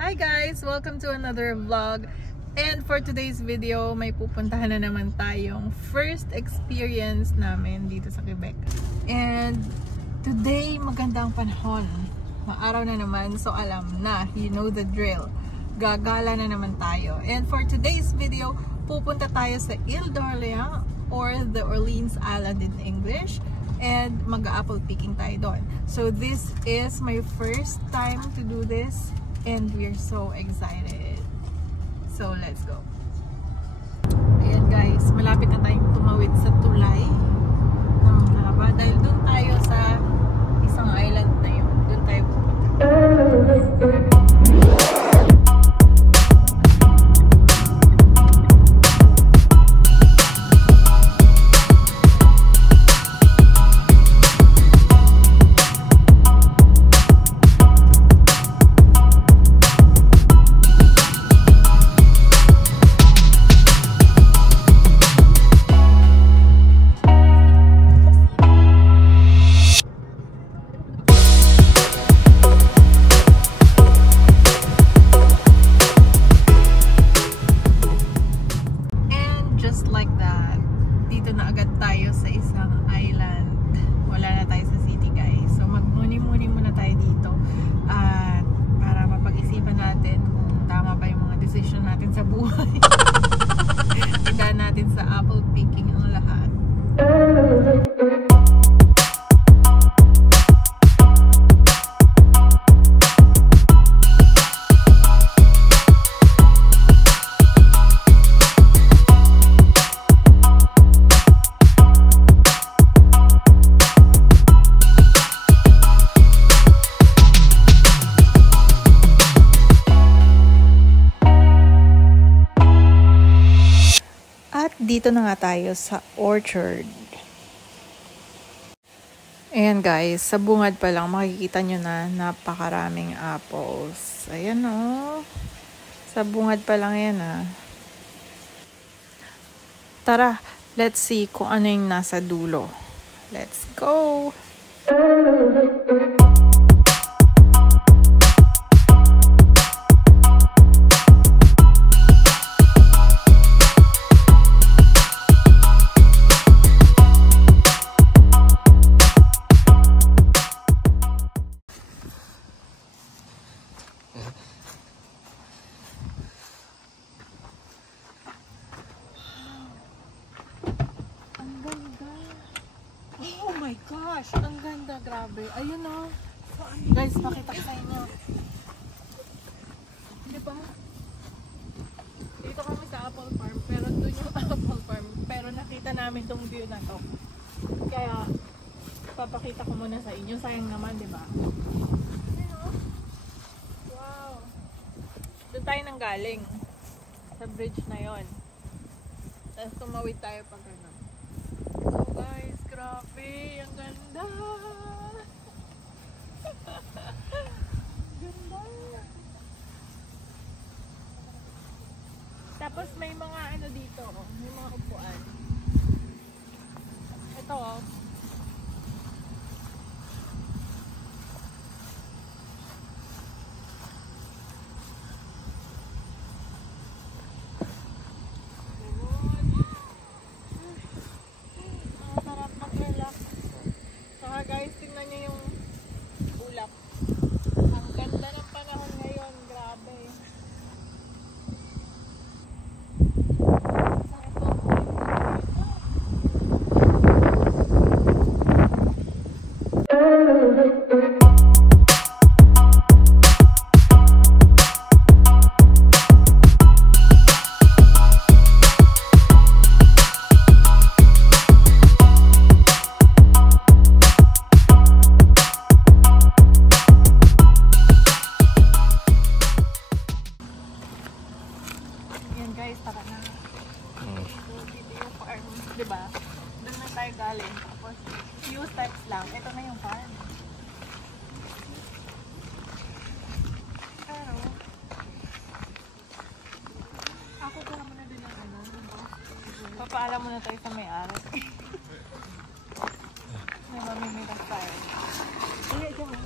Hi guys! Welcome to another vlog. And for today's video, may pupuntahan na naman tayong first experience namin dito sa Quebec. And today, magandang panahon. Maaraw na naman, so alam na, you know the drill. Gagala na naman tayo. And for today's video, pupunta tayo sa Ile d'Orléans or the Orleans Island in English. And mag-apple picking tayo doon. So this is my first time to do this. And we're so excited. So let's go. Ayan guys, malapit na tayong tumawid sa tulay ng Haba. Dahil dun tayo sa isang island na yun. Dun tayo pupunta. Dito na nga tayo sa orchard. Ayan guys, sa bungad pa lang makikita nyo na napakaraming apples. Ayan o. Sa bungad pa lang yan Tara, let's see kung ano yung nasa dulo. Let's go! Gosh, ang ganda, grabe. Ayun o. Guys, pakita ko sa inyo. Diba? Dito kami sa apple farm, pero doon yung apple farm. Pero nakita namin tong view na to. Kaya, papakita ko muna sa inyo. Sayang naman, diba? Ayun o. Wow. Doon tayo nang galing. Sa bridge na yon. Tapos tumawid tayo pag ano. So guys, grabe, ang ganda. Ganda. Tapos may mga ano dito, may mga upuan. Ito guys, tingnan nyo yung ulap. Ang ganda ng panahon ngayon, grabe. Diba? Doon na tayo galing. Tapos, few steps lang. Ito na yung farm. Pero, ako pala muna din ang ano. Papaalam muna tayo sa may-ari. May mamimitas tayo. Hindi, ito mo.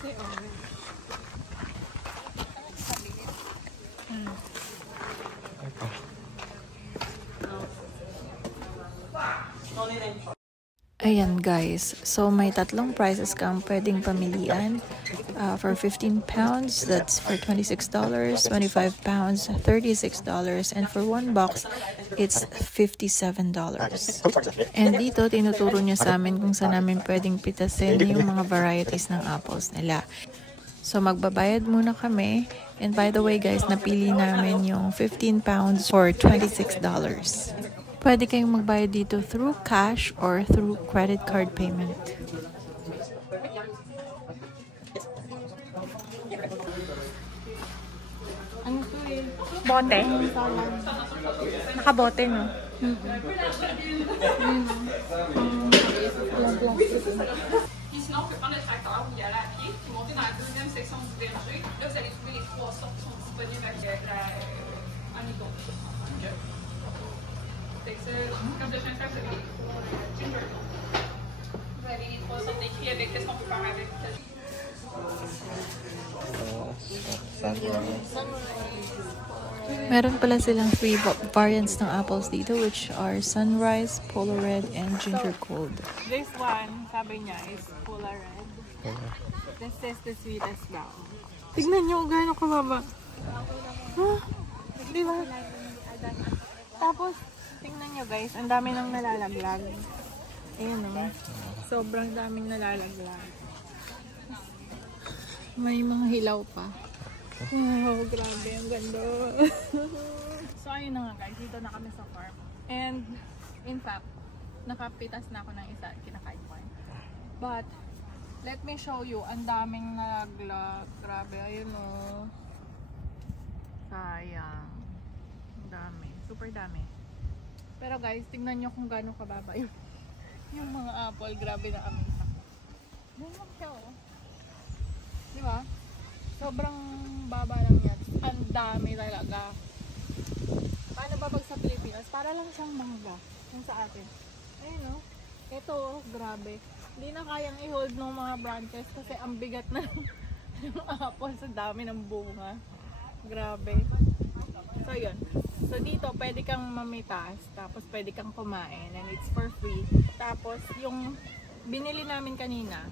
Say, oh. Ayan guys, so may tatlong prices kang pwedeng pamilian. For 15 pounds, that's for $26, 25 pounds, $36, and for 1 box, it's $57. And dito, tinuturo niya sa amin kung saan namin pwedeng pitasin yung mga varieties ng apples nila. So magbabayad muna kami. And by the way guys, napili namin yung 15 pounds for $26. Pwede kayong magbayad dito through cash or through credit card payment. Ano to eh? Bote? Nakabote, no? Puis sinon, on peut prendre le tracteur ou y aller à pied, puis monter dans la deuxième section du verger. Là, vous allez trouver les 3 sortes qui sont disponibles avec un hidon. Comme de chemin de fer, vous avez les 3 ginger. Vous avez les 3 sortes d'écrits avec qu'est-ce qu'on peut faire avec. Meron pala silang 3 variants ng apples dito, which are Sunrise, Polo Red, and Ginger Gold. This one, sabi niya, is Polo Red. This is the sweetest brown. Tignan niyo kung gaano kababa. Huh? Diba? Tapos, tingnan niyo guys, ang dami nang nalalaglag. Ayun o. Sobrang daming nalalaglag. May mga hilaw pa. Wow, grabe. Ang ganda. So, ayun na nga guys. Dito na kami sa farm. And, in fact, nakapitas na ako ng isa. Kinakain ko. But, let me show you. Ang daming nalaglag. Grabe. Ayun o. Sayang. Ang dami. Super dami. Pero guys, tingnan nyo kung gaano kababa yung mga apple. Grabe na kami. Yan lang siya oh. Diba? Sobrang baba lang yan. Ang dami talaga. Paano ba pag sa Pilipinas? Para lang siyang mangga. Yung sa atin. Ayun oh. Ito oh, grabe. Hindi na kayang i-hold ng mga branches kasi ang bigat na ng apple sa dami ng bunga. Grabe. So yun. So dito pwede kang mamitas, tapos pwede kang kumain and it's for free. Tapos yung binili namin kanina,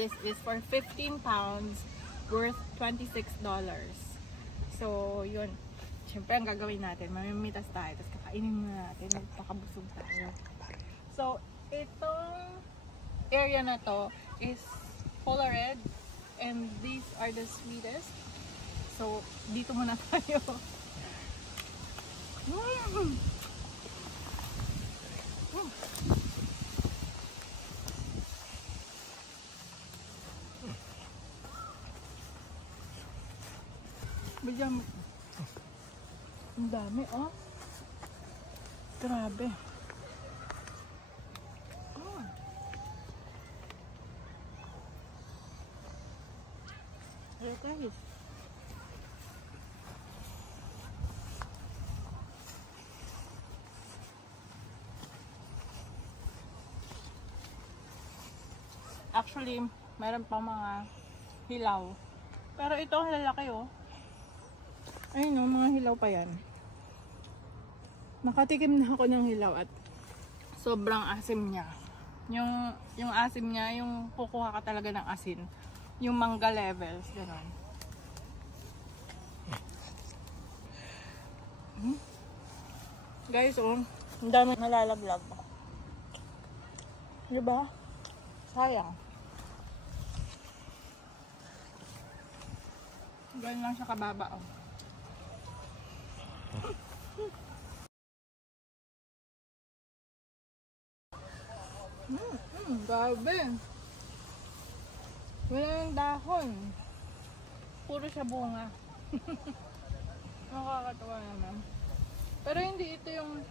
this is for 15 pounds worth $26. So yun. Siyempre ang gagawin natin, mamimitas tayo, tapos kakainin muna natin, magpakabusog tayo. So itong area na to is Polo Red and these are the sweetest. So dito muna tayo. Bigyan mo. Ang dami, oh. Grabe. Oh. Hello guys. Actually, meron pa mga hilaw. Pero ito ang lalaki oh. Ayun oh, mga hilaw pa yan. Nakatikim na ako ng hilaw at sobrang asim niya. Yung asim niya, yung kukuha ka talaga ng asin. Yung mangga levels, gano'n. Guys oh, ang dami nalalaglag. Diba? Sayang. Ganyan lang siya kababa oh. Grabe. Wala yung dahon. Puro siya bunga. Nakakatawa naman. Pero hindi ito yung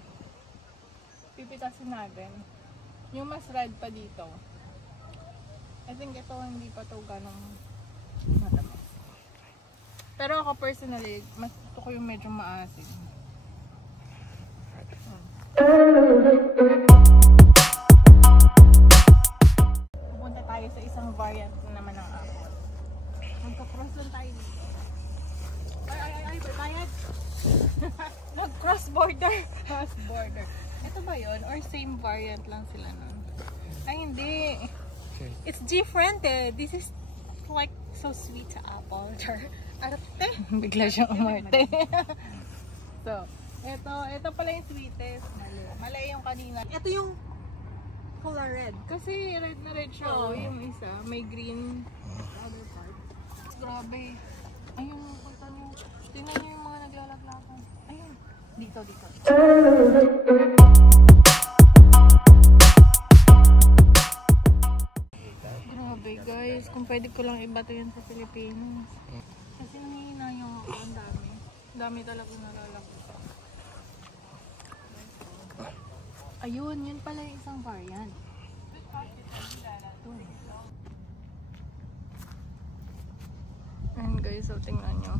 pipitasin natin. Yung mas red pa dito. I think ito hindi pa ito ganong matamis. Pero ako personally, mas gusto ko yung medyo maasim. Pupunta tayo sa isang variant naman ng apple. Magka-cross lang tayo dito. Ay, bayad! Nag-cross border! Cross border. Ito ba yun? Or same variant lang sila nun? Ay, hindi. It's different eh. This is like so sweet to apple. Arte. Bigla siyang umarte. So, ito pala yung sweetest. Mali yung kanina. Ito yung color red. Kasi red na red siya. Oh, yung isa. May green. Other part. Grabe. Ayun, punta niyo. Tingnan niyo yung mga naglalaglakan. Ayun. Dito. Grabe guys. Kung pwede ko lang iba to yun sa Pilipinas. Kasi nanghihina yung ang dami. Dami talaga nalalaglakan. Ayun, yun pala yung isang variant. And guys, so tingnan nyo.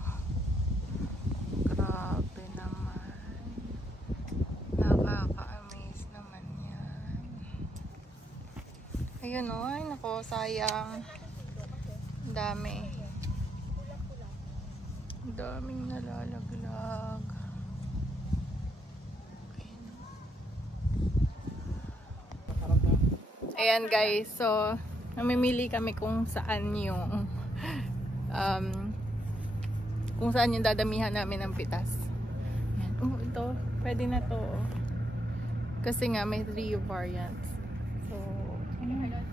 Grabe naman. Nakaka-amaze naman yan. Ayun o, ay nako, sayang. Dami. Daming nalalaglag. Ayan guys, so namimili kami kung saan yung dadamihan namin ng pitas. Ayan. Oh, ito, pwede na to. Kasi nga may 3 variants. So, ayan.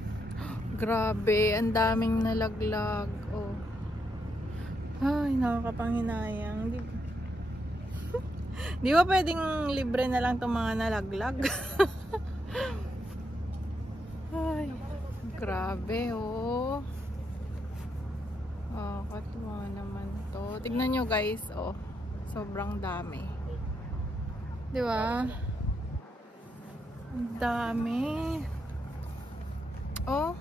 Grabe, ang daming nalaglag. Oh. Ay, nakakapanghinayang. Di ba pwedeng libre na lang itong mga nalaglag? Ay, grabe oh. Oh, katuwa naman to. Tignan nyo guys, oh. Sobrang dami. Di ba? Ang dami. Oh.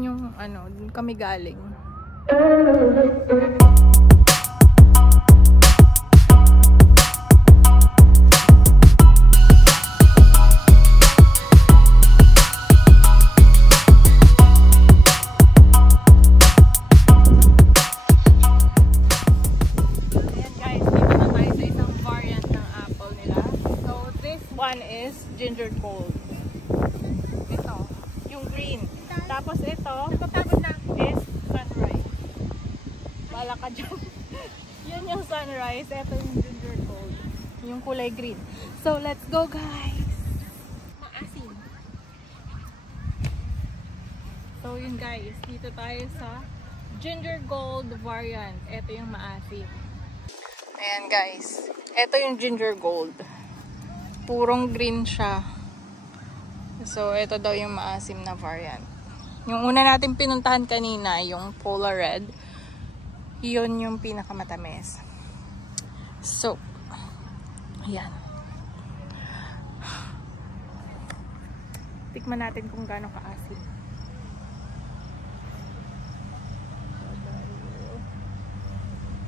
Yung ano, dun kami galing. One is ginger gold. Ito, yung green. Tapos ito is sunrise. Wala ka dyan. Yun yung sunrise. Ito yung ginger gold. Yung kulay green. So, let's go guys! Maasim. So, yun guys. Dito tayo sa ginger gold variant. Ito yung maasim. Ayan guys. Ito yung ginger gold. Purong green siya. So, ito daw yung maasim na variant. Yung una natin pinuntahan kanina, yung polar red, yun yung pinakamatamis. So, ayan. Tikman natin kung gaano kaasim.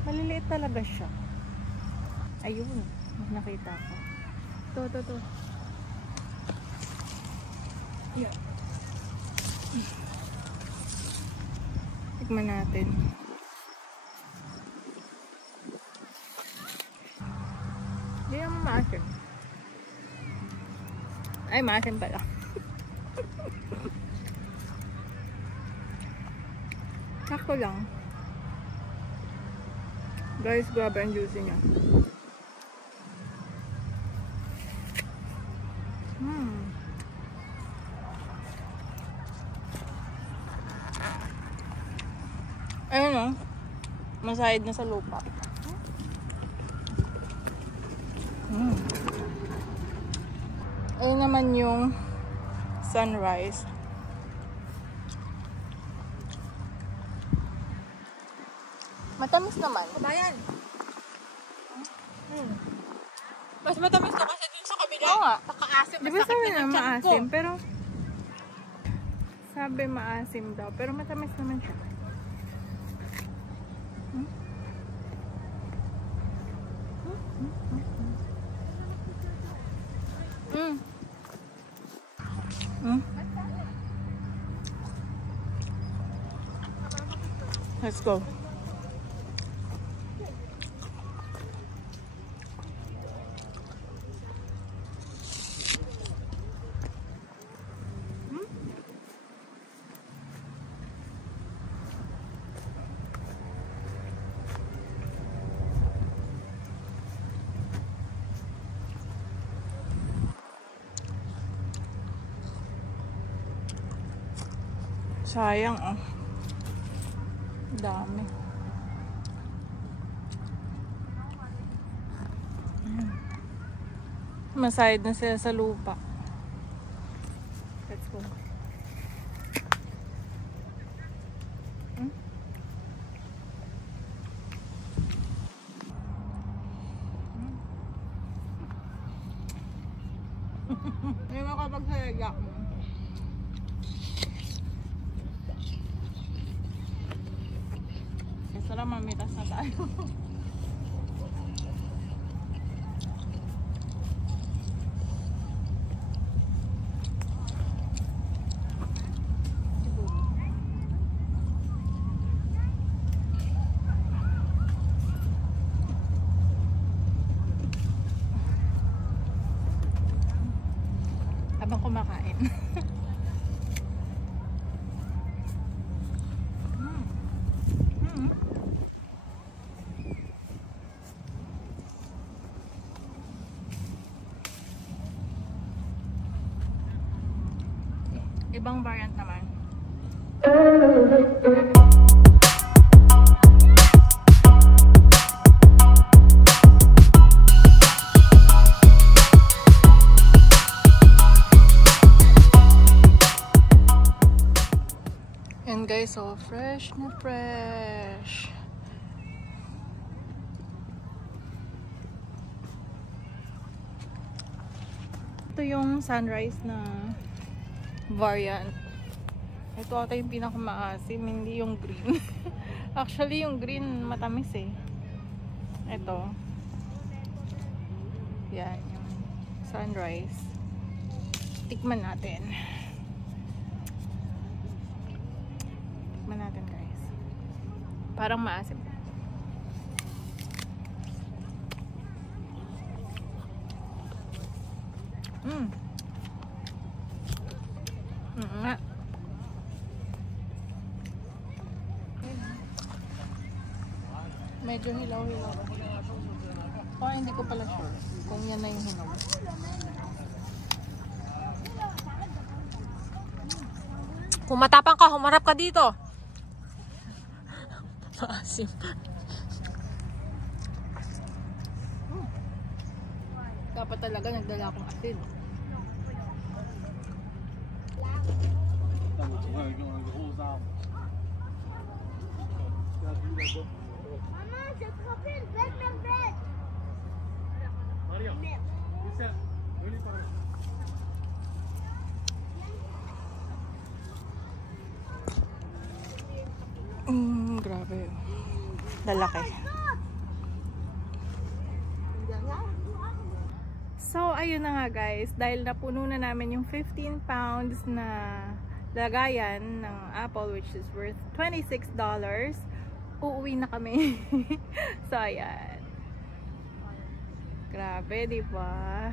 Maliliit talaga siya. Ayun, nakita ko. To. Yeah. Tikman natin. Hindi naman maasim. Ay, maasim pala. Sakto lang. Guys, grabe ang juicy niya. Ayun o. Masahid na sa lupa. Ayun naman yung sunrise. Matamis naman. Kabayan. Mas matamis to kasi dun sa kabila. Oo nga. Pakaasim. Diba sabi na maasim? Pero sabi maasim daw. Pero matamis naman siya. Let's go. Sayang oh. Dami. Masayad na sila sa lupa. Let's go. May makapagsayaga mo. Sarap, mamitas na tayo. Habang kumakain. Ibang variant naman. And guys, so fresh na fresh. Ito yung sunrise na variant. Ito ata yung pinakamaasim, hindi yung green. Actually, yung green matamis eh. Ito. Yan, yung sunrise. Tikman natin. Tikman natin guys. Parang maasim. Nga. Medyo hilaw-hilaw. Oh, hindi ko pala sure kung yan na yung hinog. Kung matapang ka, humarap ka dito. Maasim. Dapat talaga nagdala akong asin. Maman, j'ai attrapé une belle merveille. Maria, Grabe. Lalaki. So, ayun na nga guys. Dahil napuno na namin yung 15 pounds na lagayan ng apple, which is worth $26. Uuwi na kami. So, ayan. Grabe, diba?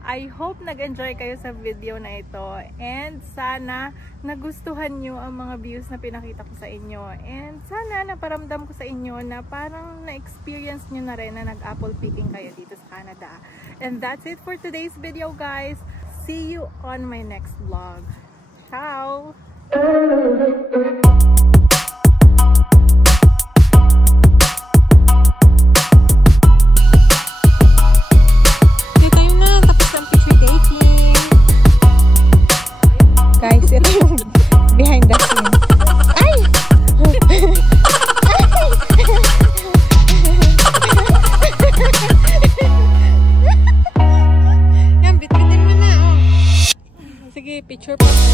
I hope nag-enjoy kayo sa video na ito. And sana nagustuhan nyo ang mga views na pinakita ko sa inyo. And sana naparamdam ko sa inyo na parang na-experience nyo na rin na nag-apple picking kayo dito sa Canada. And that's it for today's video, guys. See you on my next vlog. Ciao! Guys, ito yung behind the scenes. Ay! Yan, bit-bitin mo na. Sige, picture pa mo.